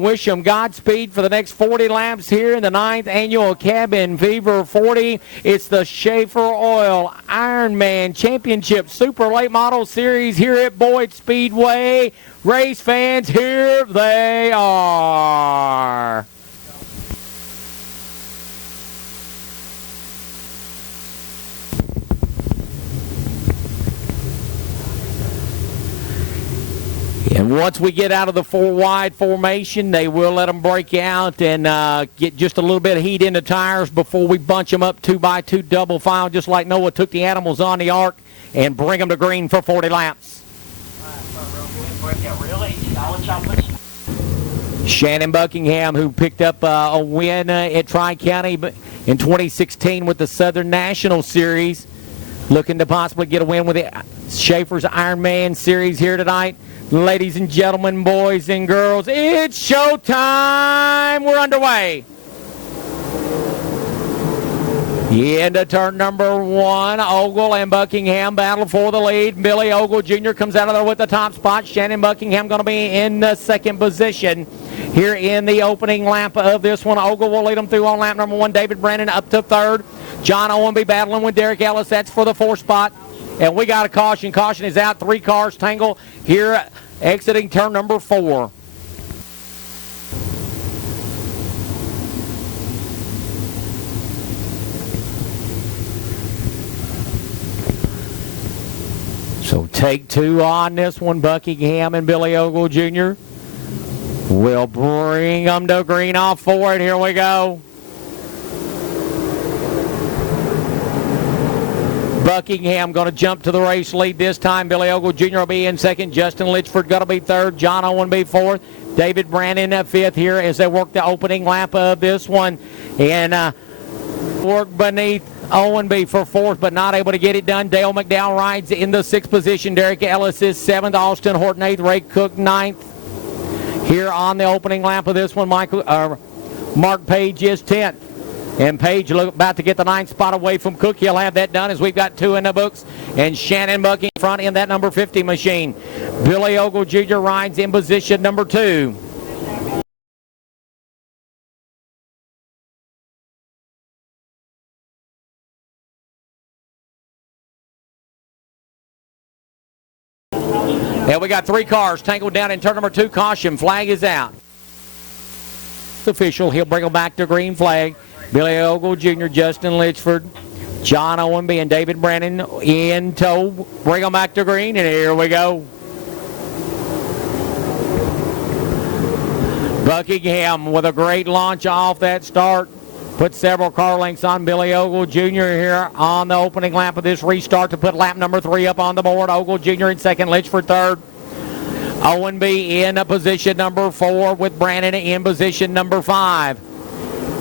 and wish them Godspeed for the next 40 laps here in the 9th annual Cabin Fever 40. It's the Schaefer Oil Ironman Championship Super Late Model Series here at Boyd Speedway. Race fans, here they are. And once we get out of the four-wide formation, they will let them break out and get just a little bit of heat in the tires before we bunch them up 2x2 double file, just like Noah took the animals on the ark, and bring them to green for 40 laps. Shanon Buckingham, who picked up a win at Tri-County in 2016 with the Southern National Series, looking to possibly get a win with the Schaefer's Ironman Series here tonight. Ladies and gentlemen, boys and girls, it's showtime. We're underway. Into turn number 1, Ogle and Buckingham battle for the lead. Billy Ogle Jr. comes out of there with the top spot. Shanon Buckingham going to be in the second position here in the opening lap of this one. Ogle will lead them through on lap number 1. David Brannon up to third. John Ownbey battling with Derek Ellis. That's for the 4th spot. And we got a caution. Caution is out. 3 cars tangle here exiting turn number 4. So take 2 on this one. Buckingham and Billy Ogle Jr. will bring them to green off for it. Here we go. Buckingham going to jump to the race lead this time. Billy Ogle Jr. will be in second. Justin Litchford going to be third. John Ownbey fourth. David Brannon at fifth here as they work the opening lap of this one. And work beneath Ownbey for fourth, but not able to get it done. Dale McDowell rides in the 6th position. Derek Ellis is 7th. Austin Horton 8th. Ray Cook 9th. Here on the opening lap of this one, Mark Page is 10th. And Page about to get the 9th spot away from Cook. He'll have that done as we've got 2 in the books. And Shanon Buckingham in front in that number 50 machine. Billy Ogle Jr. rides in position number 2. And we got 3 cars tangled down in turn number 2. Caution flag is out. Official, he'll bring them back to green flag. Billy Ogle Jr., Justin Litchford, John Ownbey, and David Brannon in tow. Bring them back to green, and here we go. Buckingham with a great launch off that start. Put several car lengths on Billy Ogle Jr. here on the opening lap of this restart to put lap number 3 up on the board. Ogle Jr. in second, Litchford third. Ownbey in position number 4 with Brannon in position number 5.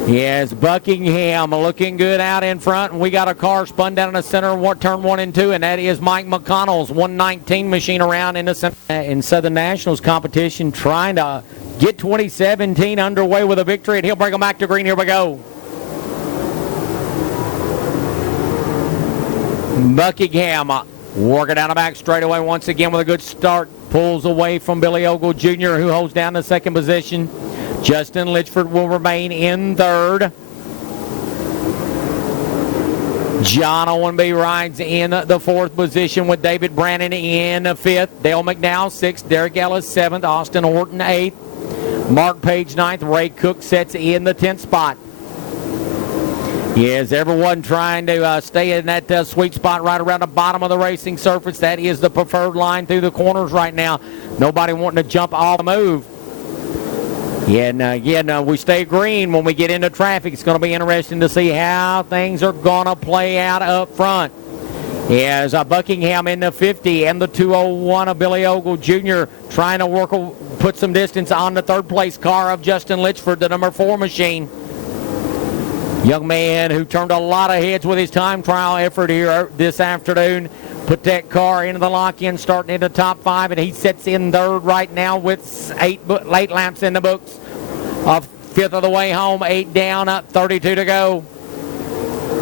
Yes, Buckingham looking good out in front, and we got a car spun down in the center of turn 1 and 2, and that is Mike McConnell's 119 machine around in the center. In Southern Nationals competition, trying to get 2017 underway with a victory, and he'll bring them back to green. Here we go. Buckingham working down the back straightaway once again with a good start. Pulls away from Billy Ogle Jr., who holds down the second position. Justin Litchford will remain in third. John Ownbey rides in the 4th position with David Brannon in 5th. Dale McDowell 6th. Derek Ellis 7th. Austin Horton 8th. Mark Page 9th. Ray Cook sets in the 10th spot. Yes, everyone trying to stay in that sweet spot right around the bottom of the racing surface. That is the preferred line through the corners right now. Nobody wanting to jump off the move. Yeah, and again, we stay green when we get into traffic. It's going to be interesting to see how things are going to play out up front. As Buckingham in the 50 and the 201 of Billy Ogle Jr. trying to put some distance on the 3rd place car of Justin Litchford, the number 4 machine. Young man who turned a lot of heads with his time trial effort here this afternoon. Put that car into the lock-in, starting in the top 5, and he sets in 3rd right now with 8 late laps in the books. 5th of the way home, 8 down, 32 to go.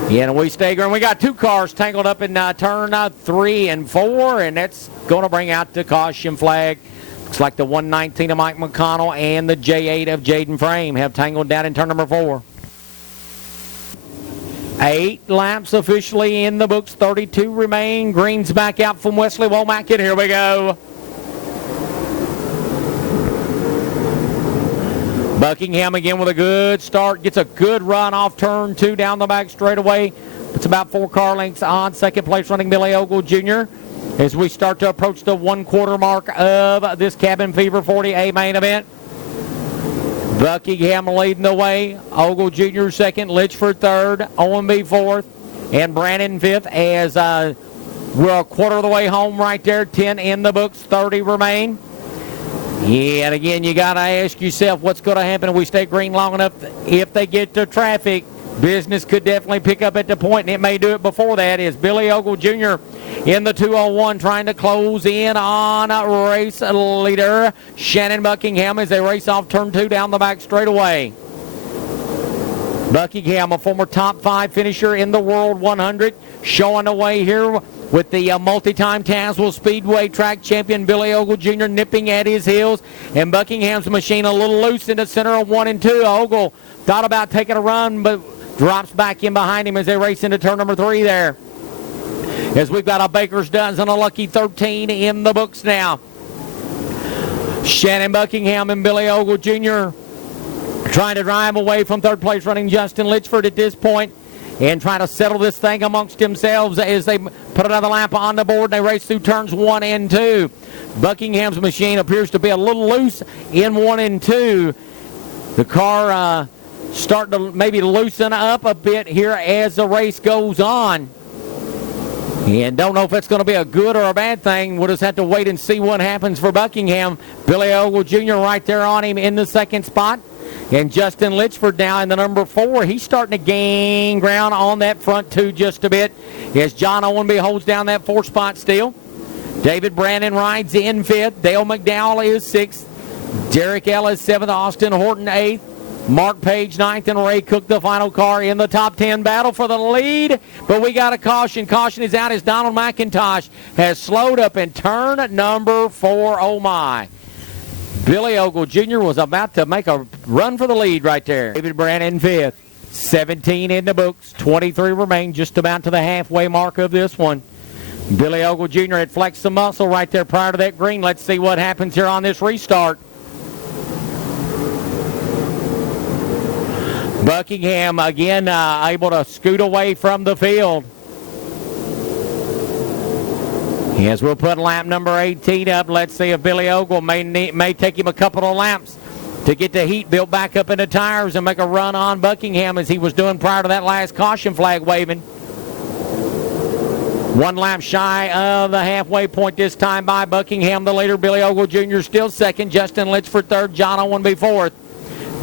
Yeah, and we stay green. We got 2 cars tangled up in turn 3 and 4, and that's going to bring out the caution flag. Looks like the 119 of Mike McConnell and the J8 of Jadon Frame have tangled down in turn number 4. 8 laps officially in the books. 32 remain. Green's back out from Wesley Womack, and here we go. Buckingham again with a good start. Gets a good run off turn 2 down the back straightaway. It's about 4 car lengths on second place running Billy Ogle Jr. as we start to approach the 1/4 mark of this Cabin Fever 40A main event. Buckingham leading the way. Ogle Jr. second, Litchford third, Ownbey fourth, and Brannon fifth as we're a quarter of the way home right there. 10 in the books, 30 remain. Yeah, and again, you got to ask yourself what's going to happen if we stay green long enough. If they get to traffic, business could definitely pick up at the point, and it may do it before that. Is Billy Ogle Jr. in the 201 trying to close in on race leader Shanon Buckingham as they race off turn 2 down the back straightaway. Buckingham, a former top 5 finisher in the World 100, showing the way here with the multi-time Tazewell Speedway track champion Billy Ogle Jr. nipping at his heels. And Buckingham's machine a little loose in the center of 1 and 2. Ogle thought about taking a run, but drops back in behind him as they race into turn number 3 there. As we've got a baker's dozen, a lucky 13 in the books now. Shanon Buckingham and Billy Ogle Jr. trying to drive away from third place running Justin Litchford at this point and trying to settle this thing amongst themselves as they put another lap on the board. They race through turns 1 and 2. Buckingham's machine appears to be a little loose in 1 and 2. The car starting to maybe loosen up a bit here as the race goes on. And don't know if it's going to be a good or a bad thing. We'll just have to wait and see what happens for Buckingham. Billy Ogle Jr. right there on him in the second spot. And Justin Litchford now in the number 4. He's starting to gain ground on that front 2 just a bit as John Ownbey holds down that 4th spot still. David Brannon rides in 5th. Dale McDowell is 6th. Derek Ellis 7th. Austin Horton 8th. Mark Page 9th, and Ray Cook the final car in the top 10 battle for the lead. But we got a caution. Caution is out as Donald McIntosh has slowed up in turn number 4. Oh my. Billy Ogle Jr. was about to make a run for the lead right there. David Brannon 5th. 17 in the books. 23 remain, just about to the halfway mark of this one. Billy Ogle Jr. had flexed some muscle right there prior to that green. Let's see what happens here on this restart. Buckingham again able to scoot away from the field. As we'll put lap number 18 up, let's see if Billy Ogle may take him a couple of laps to get the heat built back up in the tires and make a run on Buckingham as he was doing prior to that last caution flag waving. 1 lap shy of the halfway point this time by Buckingham, the leader. Billy Ogle Jr. still second. Justin Litchford third. John Ownbey fourth.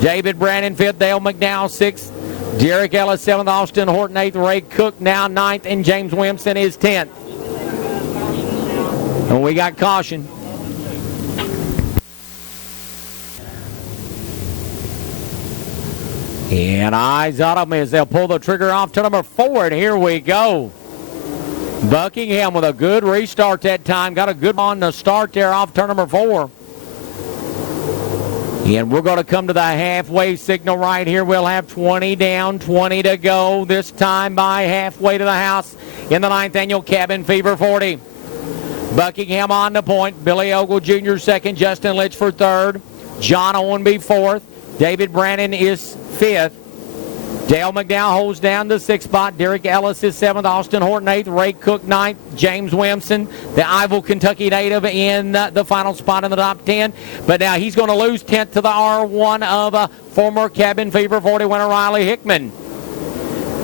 David Brannon 5th. Dale McDowell 6th. Derek Ellis 7th. Austin Horton 8th. Ray Cook now 9th. And James Williamson is 10th. And we got caution. And eyes on them as they'll pull the trigger off to number 4. And here we go. Buckingham with a good restart that time. Got a good on the start there off turn number 4. And we're going to come to the halfway signal right here. We'll have 20 down, 20 to go. This time by halfway to the house in the 9th annual Cabin Fever 40. Buckingham on the point. Billy Ogle Jr. second. Justin Litchford third. John Ownbey fourth. David Brannon is 5th. Dale McDowell holds down the 6th spot. Derek Ellis is 7th. Austin Horton 8th. Ray Cook 9th. James Williamson, the Ivell Kentucky native, in the final spot in the top 10. But now he's going to lose 10th to the R1 of former Cabin Fever 40 winner Riley Hickman.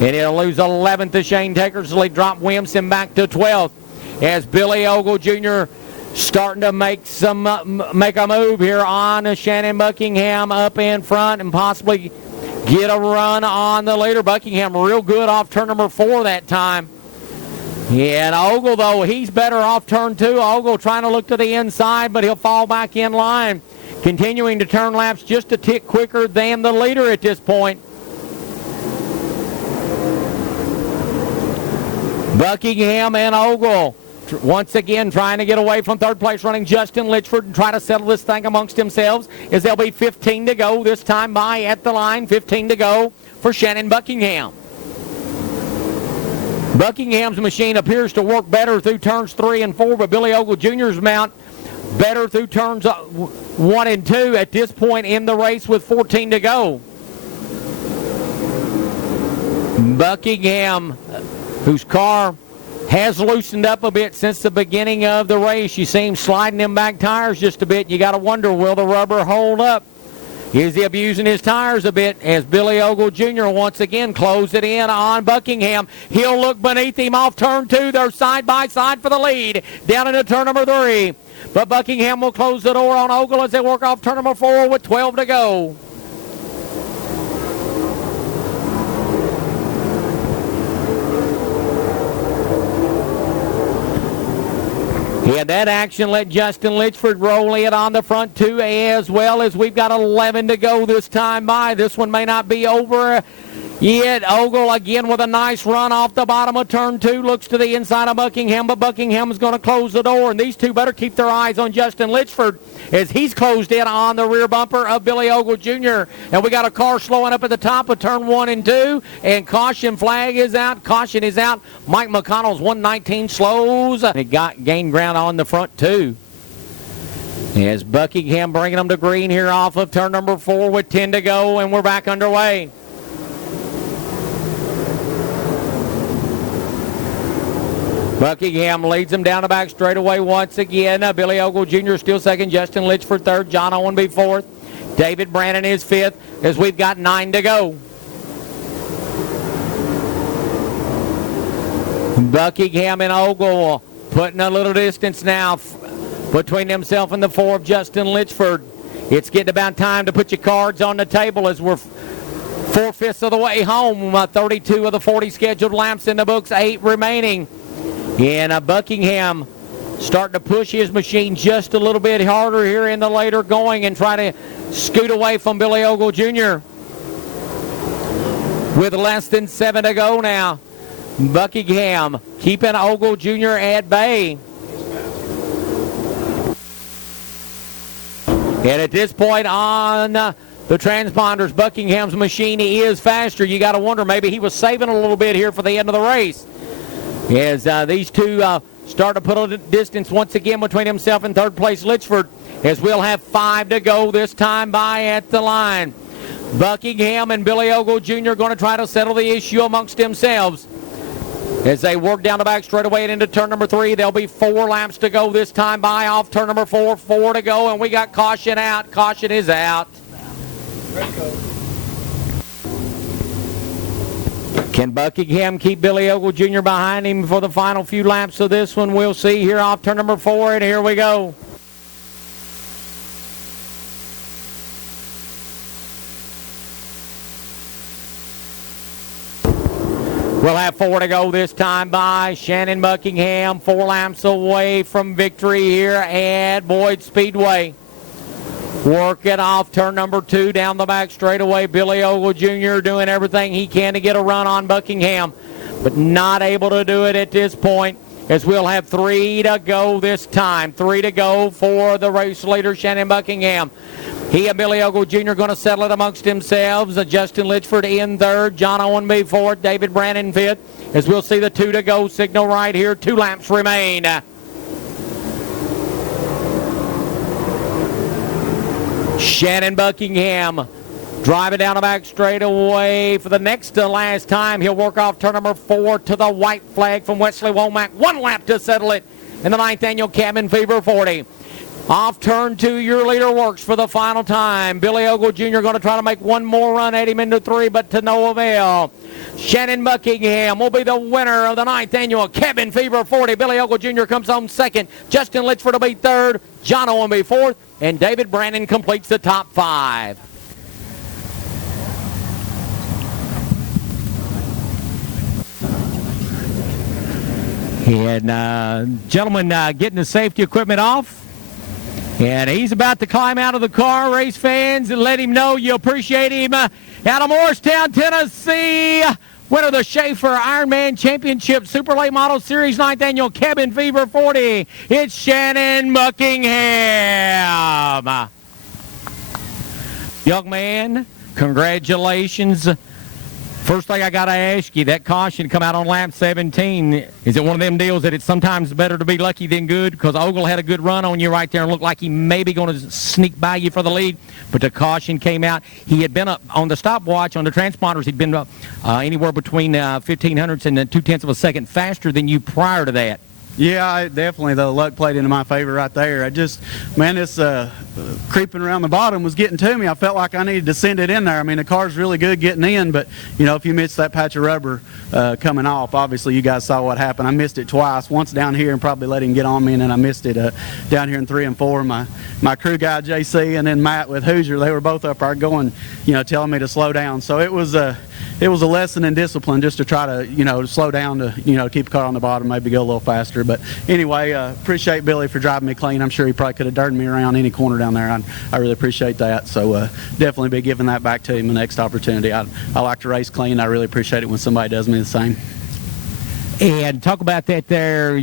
And he'll lose 11th to Shane Tankersley. Drop Williamson back to 12th. As Billy Ogle Jr. starting to make a move here on Shanon Buckingham up in front and possibly get a run on the leader. Buckingham real good off turn number 4 that time. Yeah, and Ogle, though, he's better off turn 2. Ogle trying to look to the inside, but he'll fall back in line. Continuing to turn laps just a tick quicker than the leader at this point. Buckingham and Ogle once again trying to get away from third place running Justin Litchford and try to settle this thing amongst themselves as there'll be 15 to go this time by at the line. 15 to go for Shanon Buckingham. Buckingham's machine appears to work better through turns 3 and 4, but Billy Ogle Jr.'s mount better through turns 1 and 2 at this point in the race with 14 to go. Buckingham, whose car has loosened up a bit since the beginning of the race. You see him sliding them back tires just a bit. You got to wonder, will the rubber hold up? Is he abusing his tires a bit as Billy Ogle Jr. once again closed it in on Buckingham? He'll look beneath him off turn 2. They're side by side for the lead down into turn number 3. But Buckingham will close the door on Ogle as they work off turn number 4 with 12 to go. Yeah, that action let Justin Litchford roll in on the front 2 as well as we've got 11 to go this time by. This one may not be over yet. Ogle again with a nice run off the bottom of turn 2. Looks to the inside of Buckingham, but Buckingham is going to close the door. And these two better keep their eyes on Justin Litchford as he's closed in on the rear bumper of Billy Ogle Jr. And we got a car slowing up at the top of turn 1 and 2. And caution flag is out. Caution is out. Mike McConnell's 119 slows. It gained ground on the front 2. As Buckingham bringing them to green here off of turn number 4 with 10 to go. And we're back underway. Buckingham leads them down the back straightaway once again. Billy Ogle Jr. still second. Justin Litchford third. John Ownbey fourth. David Brannon is fifth as we've got 9 to go. Buckingham and Ogle putting a little distance now between themselves and the 4 of Justin Litchford. It's getting about time to put your cards on the table as we're 4/5 of the way home. 32 of the 40 scheduled laps in the books, 8 remaining. And Buckingham starting to push his machine just a little bit harder here in the later going and try to scoot away from Billy Ogle Jr. With less than 7 to go now. Buckingham keeping Ogle Jr. at bay. And at this point on the transponders, Buckingham's machine is faster. You got to wonder, maybe he was saving a little bit here for the end of the race. As these two start to put a distance once again between himself and third place Litchford, as we'll have 5 to go this time by at the line. Buckingham and Billy Ogle Jr. going to try to settle the issue amongst themselves. As they work down the back straightaway and into turn number 3, there'll be 4 laps to go this time by off turn number 4, 4 to go, and we got caution out. Caution is out. Can Buckingham keep Billy Ogle Jr. behind him for the final few laps of this one? We'll see here off turn number 4, and here we go. We'll have 4 to go this time by. Shanon Buckingham 4 laps away from victory here at Boyd Speedway. Working off turn number 2 down the back straightaway. Billy Ogle Jr. doing everything he can to get a run on Buckingham, but not able to do it at this point, as we'll have 3 to go this time. 3 to go for the race leader, Shanon Buckingham. He and Billy Ogle Jr. going to settle it amongst themselves. Justin Litchford in third. John Ownbey fourth. David Brannon fifth. As we'll see the 2 to go signal right here. 2 laps remain. Shanon Buckingham driving down the back straightaway for the next to last time. He'll work off turn number 4 to the white flag from Wesley Womack. 1 lap to settle it in the 9th annual Cabin Fever 40. Off turn 2, your leader works for the final time. Billy Ogle Jr. going to try to make one more run at him into 3, but to no avail. Shanon Buckingham will be the winner of the 9th annual Cabin Fever 40. Billy Ogle Jr. comes home second. Justin Litchford will be third. John Ownbey fourth. And David Brannon completes the top 5. And gentlemen getting the safety equipment off. And he's about to climb out of the car. Race fans, and let him know you appreciate him. Out of Morristown, Tennessee, winner of the Schaefer Ironman Championship Super Late Model Series 9th Annual Cabin Fever 40, it's Shanon Buckingham. Young man, congratulations. First thing I got to ask you, that caution come out on lap 17, is it one of them deals that it's sometimes better to be lucky than good? Because Ogle had a good run on you right there and looked like he may be going to sneak by you for the lead, but the caution came out. He had been up on the stopwatch, on the transponders, he'd been anywhere between 0.15 and 0.2 of a second faster than you prior to that. Yeah, definitely the luck played into my favor right there. This creeping around the bottom was getting to me. I felt like I needed to send it in there. I mean, the car's really good getting in, but, if you miss that patch of rubber coming off, obviously you guys saw what happened. I missed it twice, once down here and probably let him get on me, and then I missed it down here in 3 and 4. My crew guy, JC, and then Matt with Hoosier, they were both up there going, telling me to slow down. So it was a lesson in discipline just to try to, slow down to, keep the car on the bottom, maybe go a little faster. But anyway, appreciate Billy for driving me clean. I'm sure he probably could have darted me around any corner down there. I really appreciate that. So definitely be giving that back to him the next opportunity. I like to race clean. I really appreciate it when somebody does me the same. And talk about that there.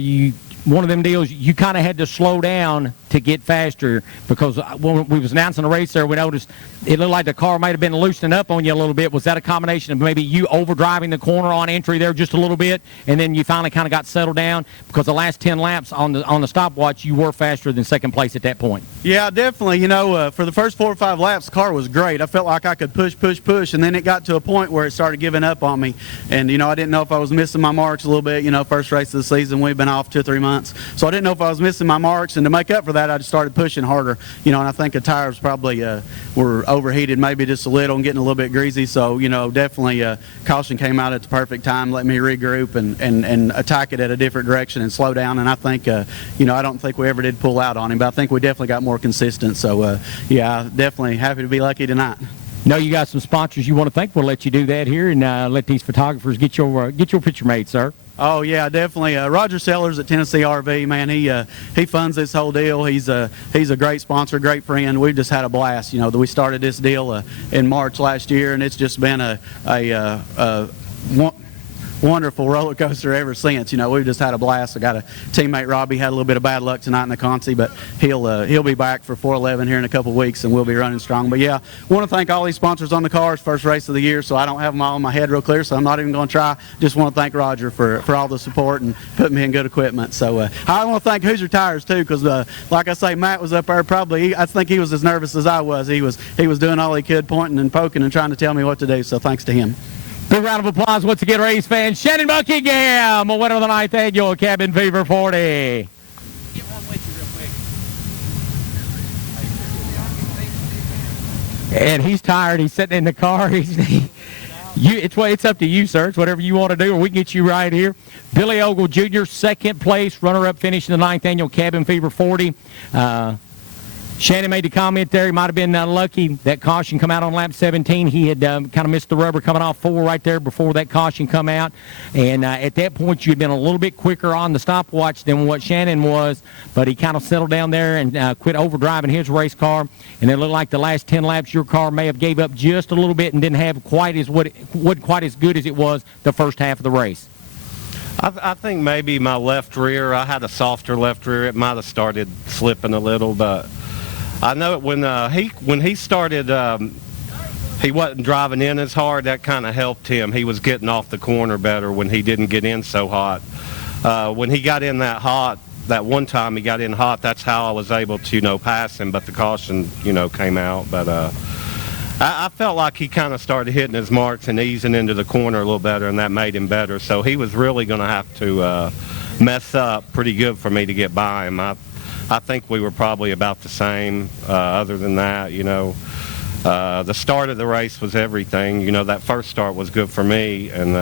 One of them deals, you kind of had to slow down to get faster, because when we was announcing the race there, we noticed it looked like the car might have been loosening up on you a little bit. Was that a combination of maybe you overdriving the corner on entry there just a little bit, and then you finally kind of got settled down? Because the last 10 laps on the stopwatch, you were faster than second place at that point. Yeah, definitely. For the first 4 or 5 laps, the car was great. I felt like I could push, and then it got to a point where it started giving up on me. And, I didn't know if I was missing my marks a little bit. First race of the season, we've been off 2 or 3 months. So I didn't know if I was missing my marks, and to make up for that, I just started pushing harder. And I think the tires probably were overheated maybe just a little and getting a little bit greasy. So, definitely caution came out at the perfect time, let me regroup and attack it at a different direction and slow down. And I think, I don't think we ever did pull out on him, but I think we definitely got more consistent. So, yeah, definitely happy to be lucky tonight. No, you got some sponsors you want to thank. We'll let you do that here and let these photographers get your picture made, sir. Oh yeah, definitely. Roger Sellers at Tennessee RV, man, he funds this whole deal. He's a great sponsor, great friend. We've just had a blast. We started this deal in March last year, and it's just been a wonderful roller coaster ever since. We've just had a blast. I got a teammate, Robbie, had a little bit of bad luck tonight in the Consi, but he'll be back for 411 here in a couple of weeks, and we'll be running strong. But yeah, want to thank all these sponsors on the cars. First race of the year, so I don't have them all in my head real clear, so I'm not even going to try. Just want to thank Roger for all the support and putting me in good equipment. So I want to thank Hoosier Tires too, because like I say, Matt was up there. I think he was as nervous as I was. He was doing all he could, pointing and poking and trying to tell me what to do. So thanks to him. Big round of applause once again, race fans. Shanon Buckingham, winner of the 9th Annual Cabin Fever 40. Get one with you real quick. And he's tired. He's sitting in the car. It's up to you, sir. It's whatever you want to do, or we can get you right here. Billy Ogle Jr., second place, runner-up, finishing the 9th Annual Cabin Fever 40. Shanon made the comment there. He might have been lucky. That caution come out on lap 17. He had kind of missed the rubber coming off 4 right there before that caution come out. And at that point, you had been a little bit quicker on the stopwatch than what Shanon was. But he kind of settled down there and quit overdriving his race car. And it looked like the last 10 laps, your car may have gave up just a little bit and didn't have wasn't quite as good as it was the first half of the race. I think maybe my left rear, I had a softer left rear. It might have started slipping a little, but I know when he started, he wasn't driving in as hard. That kind of helped him. He was getting off the corner better when he didn't get in so hot. When he got in that hot, that one time he got in hot, that's how I was able to, pass him. But the caution, came out. But I felt like he kind of started hitting his marks and easing into the corner a little better, and that made him better. So he was really going to have to mess up pretty good for me to get by him. I think we were probably about the same. Other than that, the start of the race was everything. That first start was good for me, and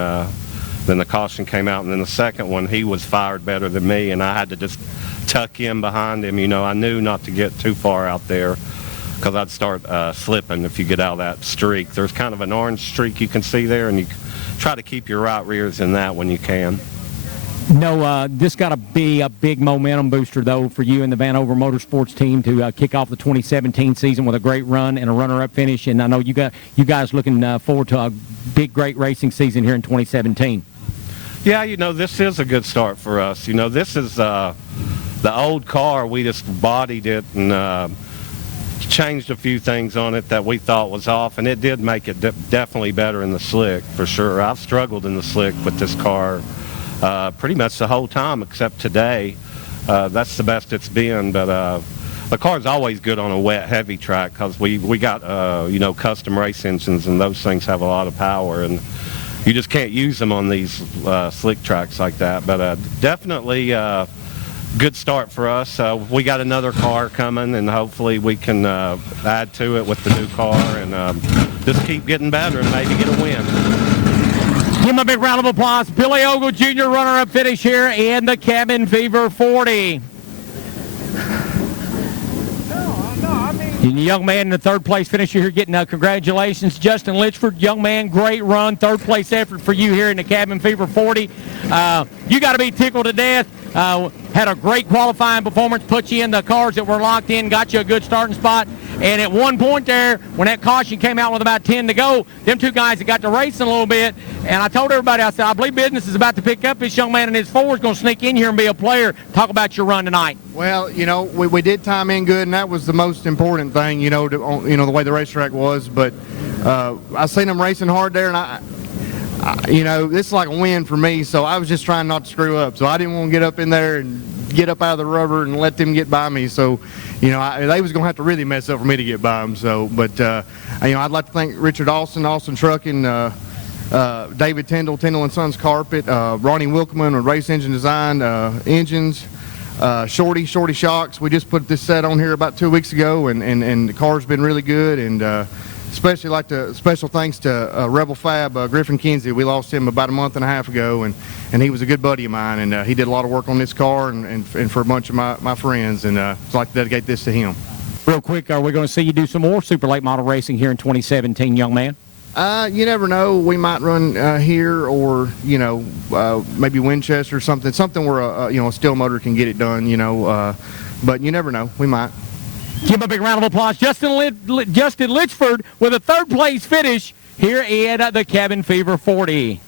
then the caution came out, and then the second one, he was fired better than me, and I had to just tuck in behind him. I knew not to get too far out there because I'd start slipping if you get out of that streak. There's kind of an orange streak you can see there, and you try to keep your right rears in that when you can. No, this got to be a big momentum booster, though, for you and the Vanover Motorsports team to kick off the 2017 season with a great run and a runner-up finish. And I know you guys looking forward to a big, great racing season here in 2017. Yeah, this is a good start for us. This is the old car. We just bodied it and changed a few things on it that we thought was off, and it did make it definitely better in the slick, for sure. I've struggled in the slick with this car pretty much the whole time except today. That's the best it's been, but the car's always good on a wet, heavy track because we got, custom race engines, and those things have a lot of power, and you just can't use them on these slick tracks like that. But definitely good start for us. We got another car coming, and hopefully we can add to it with the new car and just keep getting better and maybe get a win. Give him a big round of applause. Billy Ogle Jr. runner-up finish here in the Cabin Fever 40. And the young man in the third-place finisher here getting congratulations. Justin Litchford, young man, great run, third-place effort for you here in the Cabin Fever 40. You got to be tickled to death. Had a great qualifying performance, put you in the cars that were locked in, got you a good starting spot. And at one point there, when that caution came out with about 10 to go, them two guys that got to racing a little bit, and I told everybody, I said, I believe business is about to pick up. This young man in his Ford's going to sneak in here and be a player. Talk about your run tonight. Well, we did time in good, and that was the most important thing, the way the racetrack was. But I seen them racing hard there, and this is like a win for me, so I was just trying not to screw up. So I didn't want to get up in there and get up out of the rubber and let them get by me. So, they was going to have to really mess up for me to get by them. So, but, I'd like to thank Richard Austin Trucking, David Tyndall & Sons Carpet, Ronnie Wilkman with Race Engine Design, Engines, Shorty Shocks. We just put this set on here about 2 weeks ago, and the car's been really good. And especially like to special thanks to Rebel Fab, Griffin Kinsey. We lost him about a month and a half ago, and he was a good buddy of mine, and he did a lot of work on this car and for a bunch of my friends, and I'd like to dedicate this to him. Real quick, are we going to see you do some more super late model racing here in 2017, young man? You never know. We might run here, or maybe Winchester or something where a steel motor can get it done. But you never know. We might. Give him a big round of applause. Justin Litchford with a third place finish here in the Cabin Fever 40.